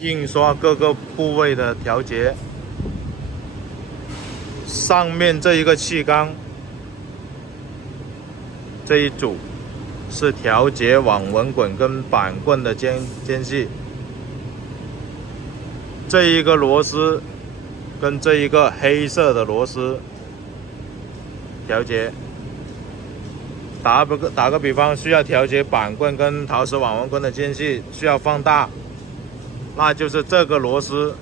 印刷各个部位的调节。上面这一个气缸，这一组是调节网纹滚跟板棍的间隙。这一个螺丝跟这一个黑色的螺丝调节。打个比方，需要调节板棍跟陶瓷网纹棍的间隙，需要放大，那就是这个螺丝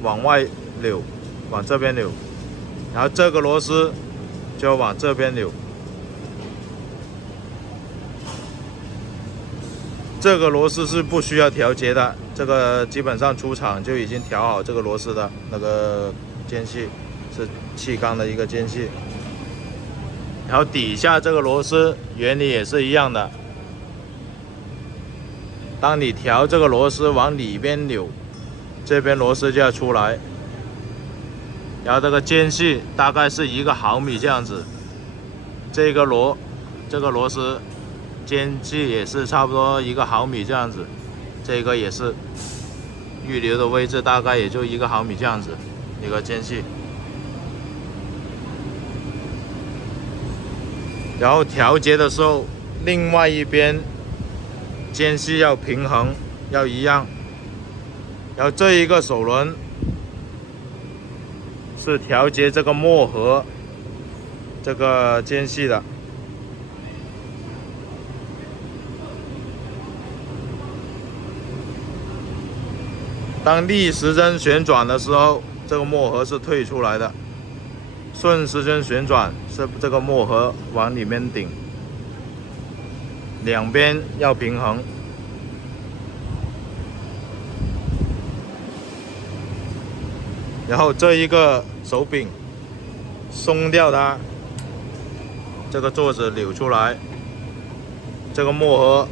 往外扭，往这边扭，然后这个螺丝就往这边扭。这个螺丝是不需要调节的，这个基本上出厂就已经调好这个螺丝的那个间隙，是气缸的一个间隙。然后底下这个螺丝原理也是一样的，当你调这个螺丝往里边扭，这边螺丝就要出来，然后这个间隙大概是1毫米这样子，这个螺丝间隙也是差不多1毫米这样子，这个也是预留的位置大概也就1毫米这样子一个间隙。然后调节的时候，另外一边间隙要平衡，要一样。然后这一个手轮是调节这个墨盒这个间隙的。当逆时针旋转的时候，这个墨盒是退出来的。顺时针旋转是这个墨盒往里面顶，两边要平衡。然后这一个手柄松掉它，这个座子扭出来，这个墨盒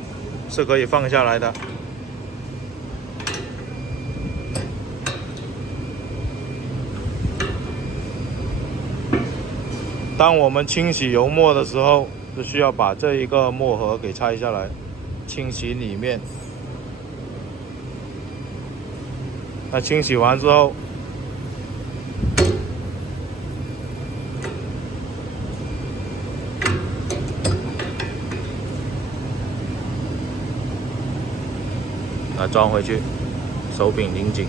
是可以放下来的。当我们清洗油墨的时候，就需要把这一个墨盒给拆下来，清洗里面。那清洗完之后，装回去，手柄拧紧。